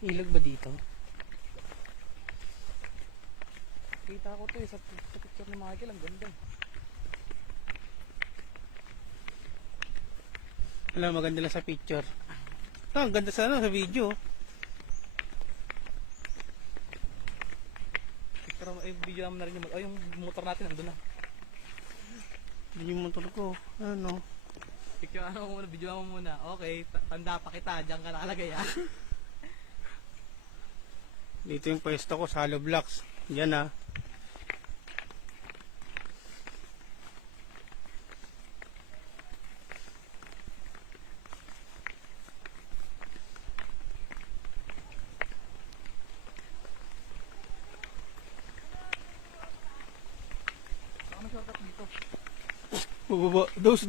Ilog ba dito? Kita ko to eh, sa picture ni Michael, ang ganda. Wala, maganda lang sa picture. Ah, ang ganda sa sa video. Picture mo, video naman na rin yung motor natin nandun na. Yung motor ko, ano? Picture mo muna, video mo muna. Okay, tanda pa kita, diyan ka nakalagay ha. Dito yung pwesto ko sa Hollow Blocks. Diyan ha. Bubaba, dos.